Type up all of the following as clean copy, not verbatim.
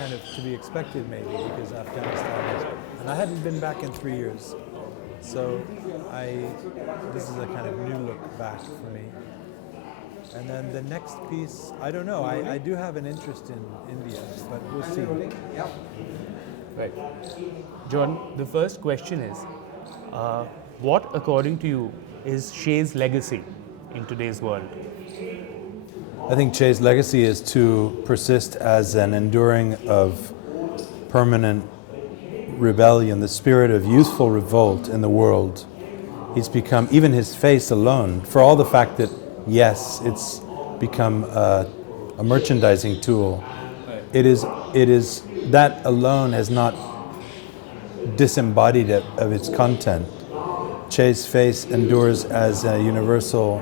kind of to be expected maybe, because Afghanistan is, and I hadn't been back in 3 years, so this is a kind of new look back for me. And then the next piece, I don't know, I do have an interest in India, but we'll see. Right. Jon, the first question is, what according to you is Che's legacy in today's world? I think Che's legacy is to persist as an enduring of permanent rebellion, the spirit of youthful revolt in the world. He's become, even his face alone, for all the fact that, yes, it's become a merchandising tool, it is that alone has not disembodied it of its content. Che's face endures as a universal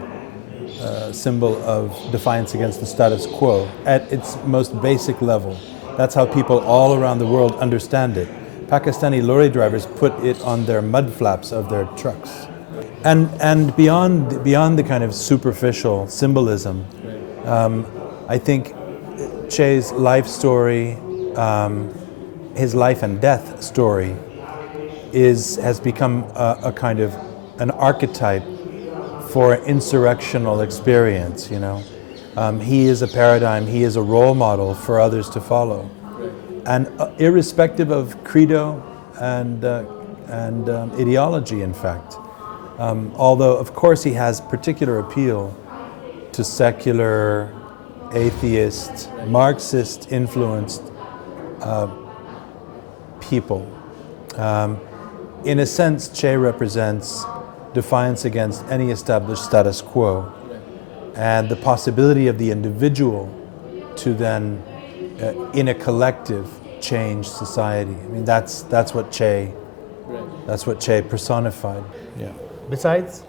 symbol of defiance against the status quo at its most basic level. That's how people all around the world understand it. Pakistani lorry drivers put it on their mud flaps of their trucks. And beyond the kind of superficial symbolism, I think Che's life story, his life and death story, has become a kind of an archetype for insurrectional experience. You know, he is a paradigm. He is a role model for others to follow, and irrespective of credo and ideology, in fact. Although, of course, he has particular appeal to secular, atheist, Marxist-influenced people. In a sense, Che represents defiance against any established status quo, and the possibility of the individual to then, in a collective, change society. I mean, that's what Che personified. Yeah. Besides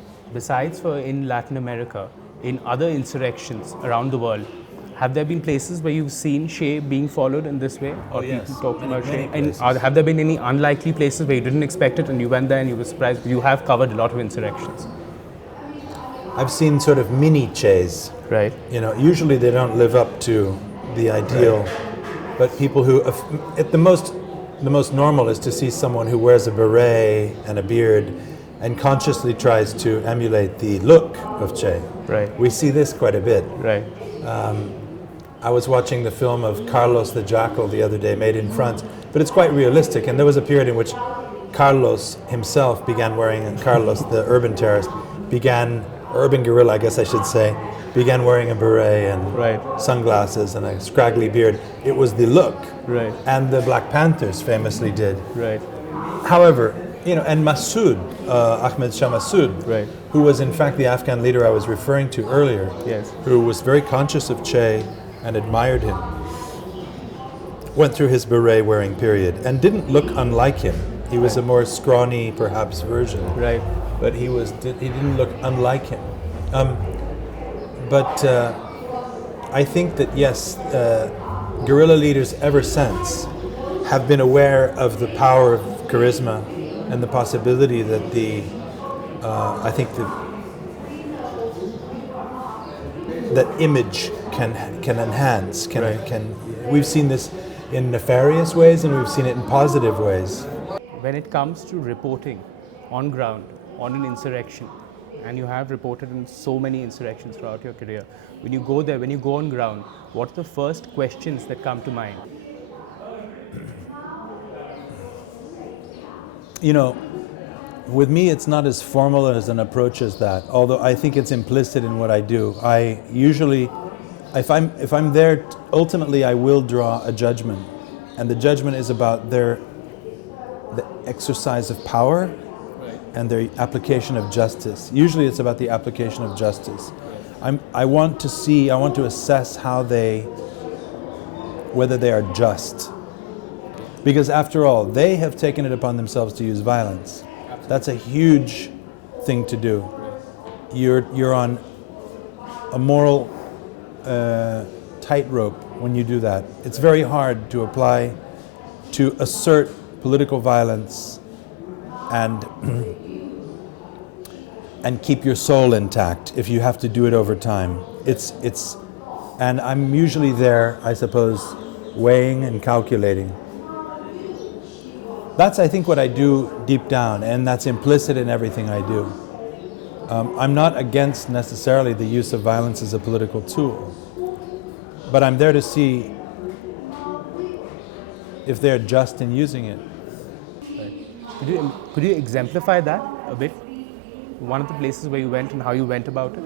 for in Latin America, in other insurrections around the world, have there been places where you've seen Che being followed in this way? Or yes. People talking about Che? Many And have there been any unlikely places where you didn't expect it and you went there and you were surprised? You have covered a lot of insurrections. I've seen sort of mini Che's. Right. You know, usually they don't live up to the ideal, but people who, at the most normal is to see someone who wears a beret and a beard and consciously tries to emulate the look of Che. Right. We see this quite a bit. Right. I was watching the film of Carlos the Jackal the other day, made in France, but it's quite realistic, and there was a period in which Carlos himself began wearing, and Carlos, the urban terrorist, urban guerrilla, I guess I should say, began wearing a beret and sunglasses and a scraggly beard. It was the look. Right. And the Black Panthers famously did. Right. However, you know, and Massoud, Ahmed Shah Massoud, Right. who was in fact the Afghan leader I was referring to earlier, Yes. who was very conscious of Che and admired him, went through his beret wearing period and didn't look unlike him. He was a more scrawny, perhaps, version. Right. But he didn't look unlike him. But I think that, yes, guerrilla leaders ever since have been aware of the power of charisma and the possibility that that image can enhance. We've seen this in nefarious ways and we've seen it in positive ways. When it comes to reporting on ground on an insurrection, and you have reported in so many insurrections throughout your career, when you go there, when you go on ground, what are the first questions that come to mind? You know, with me, it's not as formal as an approach as that. Although I think it's implicit in what I do. I usually, if I'm there, ultimately I will draw a judgment, and the judgment is about the exercise of power and their application of justice. Usually, it's about the application of justice. I want to assess whether they are just. Because after all, they have taken it upon themselves to use violence. That's a huge thing to do. You're on a moral tightrope when you do that. It's very hard to assert political violence and keep your soul intact if you have to do it over time. And I'm usually there, I suppose, weighing and calculating. That's, I think, what I do deep down, and that's implicit in everything I do. I'm not against necessarily the use of violence as a political tool, but I'm there to see if they're just in using it. Could you exemplify that a bit? One of the places where you went and how you went about it?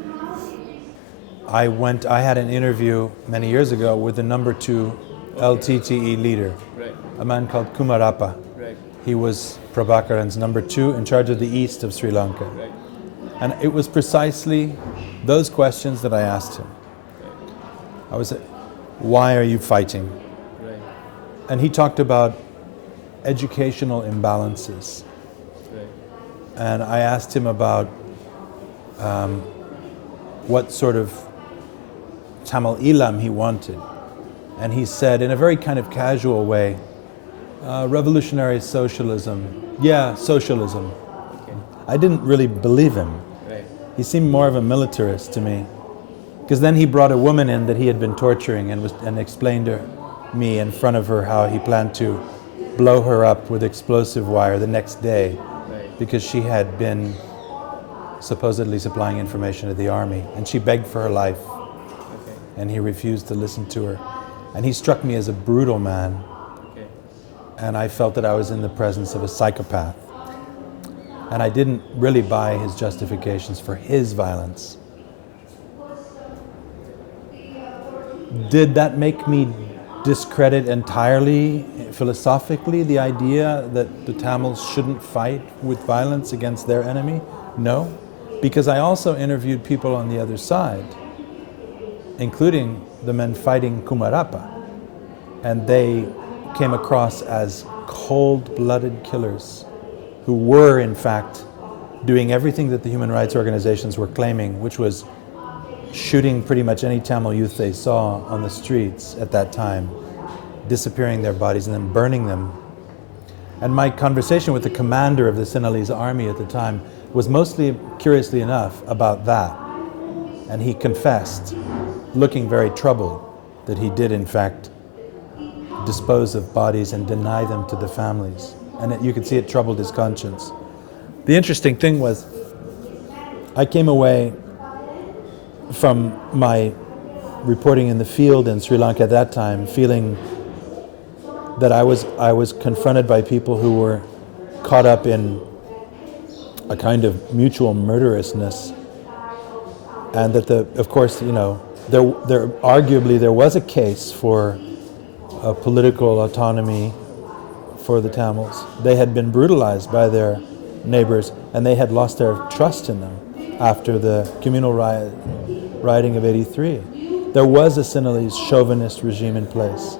I had an interview many years ago with the number 2 LTTE leader, a man called Kumarappa. He was Prabhakaran's number 2 in charge of the east of Sri Lanka. And it was precisely those questions that I asked him. I was, why are you fighting? And he talked about educational imbalances. And I asked him about what sort of Tamil Ilam he wanted. And he said, in a very kind of casual way, revolutionary socialism. Yeah, socialism. Okay. I didn't really believe him. Right. He seemed more of a militarist to me. Because then he brought a woman in that he had been torturing and explained to me in front of her how he planned to blow her up with explosive wire the next day. Right. Because she had been supposedly supplying information to the army. And she begged for her life. Okay. And he refused to listen to her. And he struck me as a brutal man. Okay. And I felt that I was in the presence of a psychopath. And I didn't really buy his justifications for his violence. Did that make me discredit entirely, philosophically, the idea that the Tamils shouldn't fight with violence against their enemy? No, because I also interviewed people on the other side, including the men fighting Kumarappa, and they came across as cold-blooded killers who were, in fact, doing everything that the human rights organizations were claiming, which was shooting pretty much any Tamil youth they saw on the streets at that time, disappearing their bodies and then burning them. And my conversation with the commander of the Sinhalese army at the time was mostly, curiously enough, about that. And he confessed, looking very troubled, that he did in fact dispose of bodies and deny them to the families. And you could see it troubled his conscience. The interesting thing was, I came away from my reporting in the field in Sri Lanka at that time feeling that I was confronted by people who were caught up in a kind of mutual murderousness, and that of course, there arguably there was a case for a political autonomy for the Tamils. They had been brutalized by their neighbors, and they had lost their trust in them after the communal rioting of '83. There was a Sinhalese chauvinist regime in place.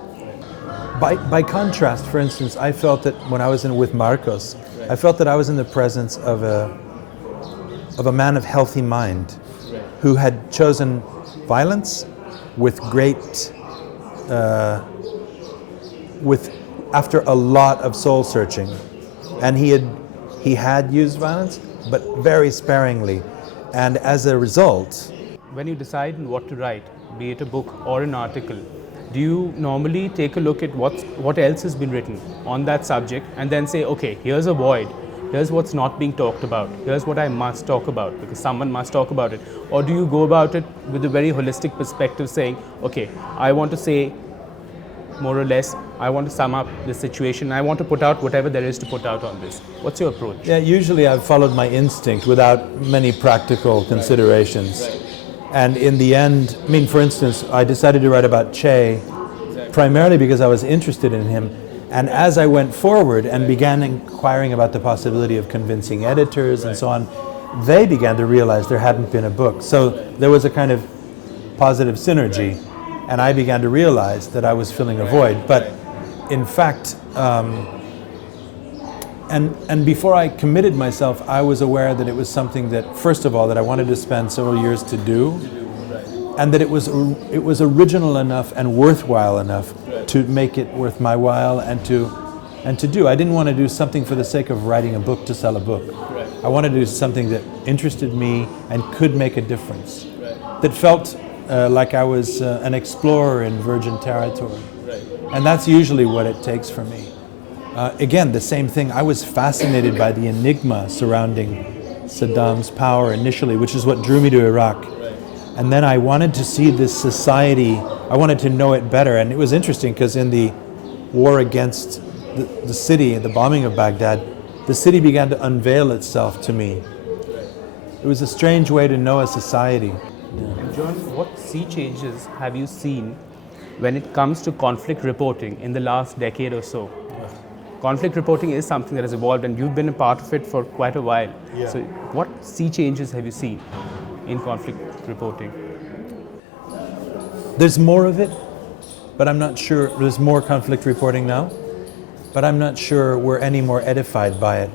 By contrast, for instance, I felt that when I was with Marcos, I felt that I was in the presence of a man of healthy mind who had chosen violence with great, after a lot of soul searching. And he had used violence, but very sparingly. And as a result, when you decide on what to write, be it a book or an article, do you normally take a look at what else has been written on that subject and then say, okay, here's a void, here's what's not being talked about, here's what I must talk about because someone must talk about it? Or do you go about it with a very holistic perspective saying, okay, I want to say more or less, I want to sum up the situation, I want to put out whatever there is to put out on this? What's your approach? Yeah, usually I've followed my instinct without many practical considerations. Right. And in the end, for instance, I decided to write about Che primarily because I was interested in him. And as I went forward and began inquiring about the possibility of convincing editors and so on, they began to realize there hadn't been a book. So there was a kind of positive synergy. And I began to realize that I was filling a void. But in fact, and before I committed myself, I was aware that it was something that, first of all, that I wanted to spend several years to do, and that it was original enough and worthwhile enough to make it worth my while and to do. I didn't want to do something for the sake of writing a book to sell a book. I wanted to do something that interested me and could make a difference, that felt like I was an explorer in virgin territory. And that's usually what it takes for me. Again, the same thing. I was fascinated by the enigma surrounding Saddam's power initially, which is what drew me to Iraq. And then I wanted to see this society, I wanted to know it better. And it was interesting because in the war against the city, the bombing of Baghdad, the city began to unveil itself to me. It was a strange way to know a society. And John, what sea changes have you seen when it comes to conflict reporting in the last decade or so? Conflict reporting is something that has evolved, and you've been a part of it for quite a while. Yeah. So what sea changes have you seen in conflict reporting? There's more of it, but I'm not sure. There's more conflict reporting now, but I'm not sure we're any more edified by it.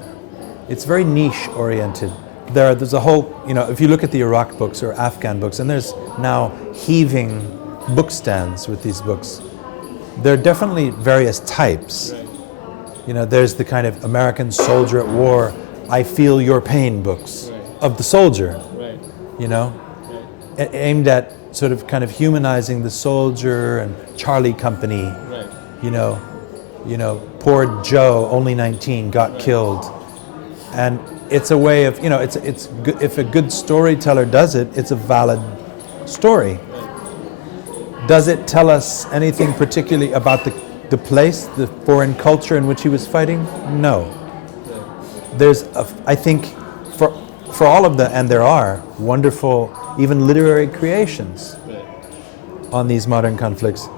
It's very niche oriented. There's a whole, if you look at the Iraq books or Afghan books, and there's now heaving book stands with these books. There are definitely various types. There's the kind of American soldier at war, I feel your pain books of the soldier, aimed at sort of kind of humanizing the soldier and Charlie Company, poor Joe, only 19, got killed. And it's a way of, it's good, if a good storyteller does it, it's a valid story. Does it tell us anything particularly about the place, the foreign culture in which he was fighting? No. There's, I think, for all of the, and there are wonderful, even literary creations on these modern conflicts.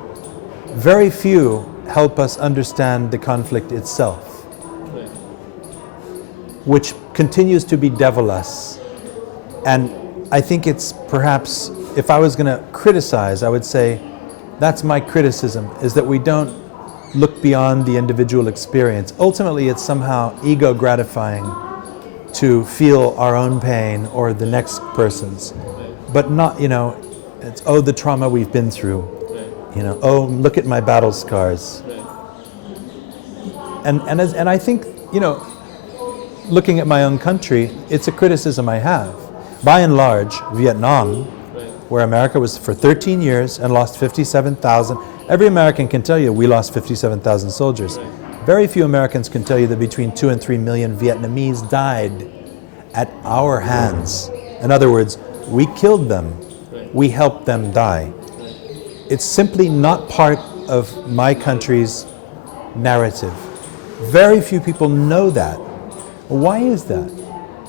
Very few help us understand the conflict itself, which continues to bedevil us. And I think it's perhaps, if I was going to criticize, I would say that's my criticism, is that we don't look beyond the individual experience. Ultimately, it's somehow ego gratifying to feel our own pain or the next person's, but not, it's, oh, the trauma we've been through, oh, look at my battle scars. And I think, looking at my own country, it's a criticism I have. By and large, Vietnam, where America was for 13 years and lost 57,000, every American can tell you we lost 57,000 soldiers. Very few Americans can tell you that between 2 and 3 million Vietnamese died at our hands. In other words, we killed them. We helped them die. It's simply not part of my country's narrative. Very few people know that. Why is that?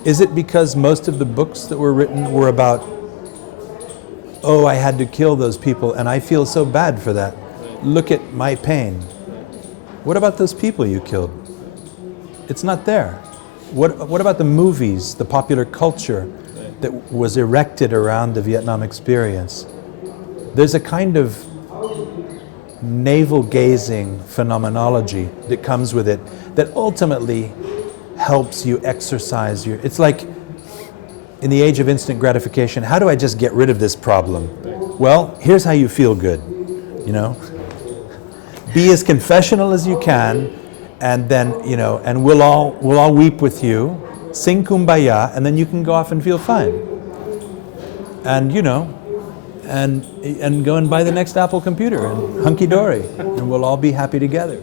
Is it because most of the books that were written were about, oh, I had to kill those people and I feel so bad for that. Look at my pain. What about those people you killed? It's not there. What about the movies, the popular culture that was erected around the Vietnam experience? There's a kind of navel-gazing phenomenology that comes with it that ultimately helps you exercise your... It's like, in the age of instant gratification, how do I just get rid of this problem? Well, here's how you feel good, Be as confessional as you can, and then, and we'll all weep with you, sing Kumbaya, and then you can go off and feel fine. And, and go and buy the next Apple computer and hunky-dory, and we'll all be happy together.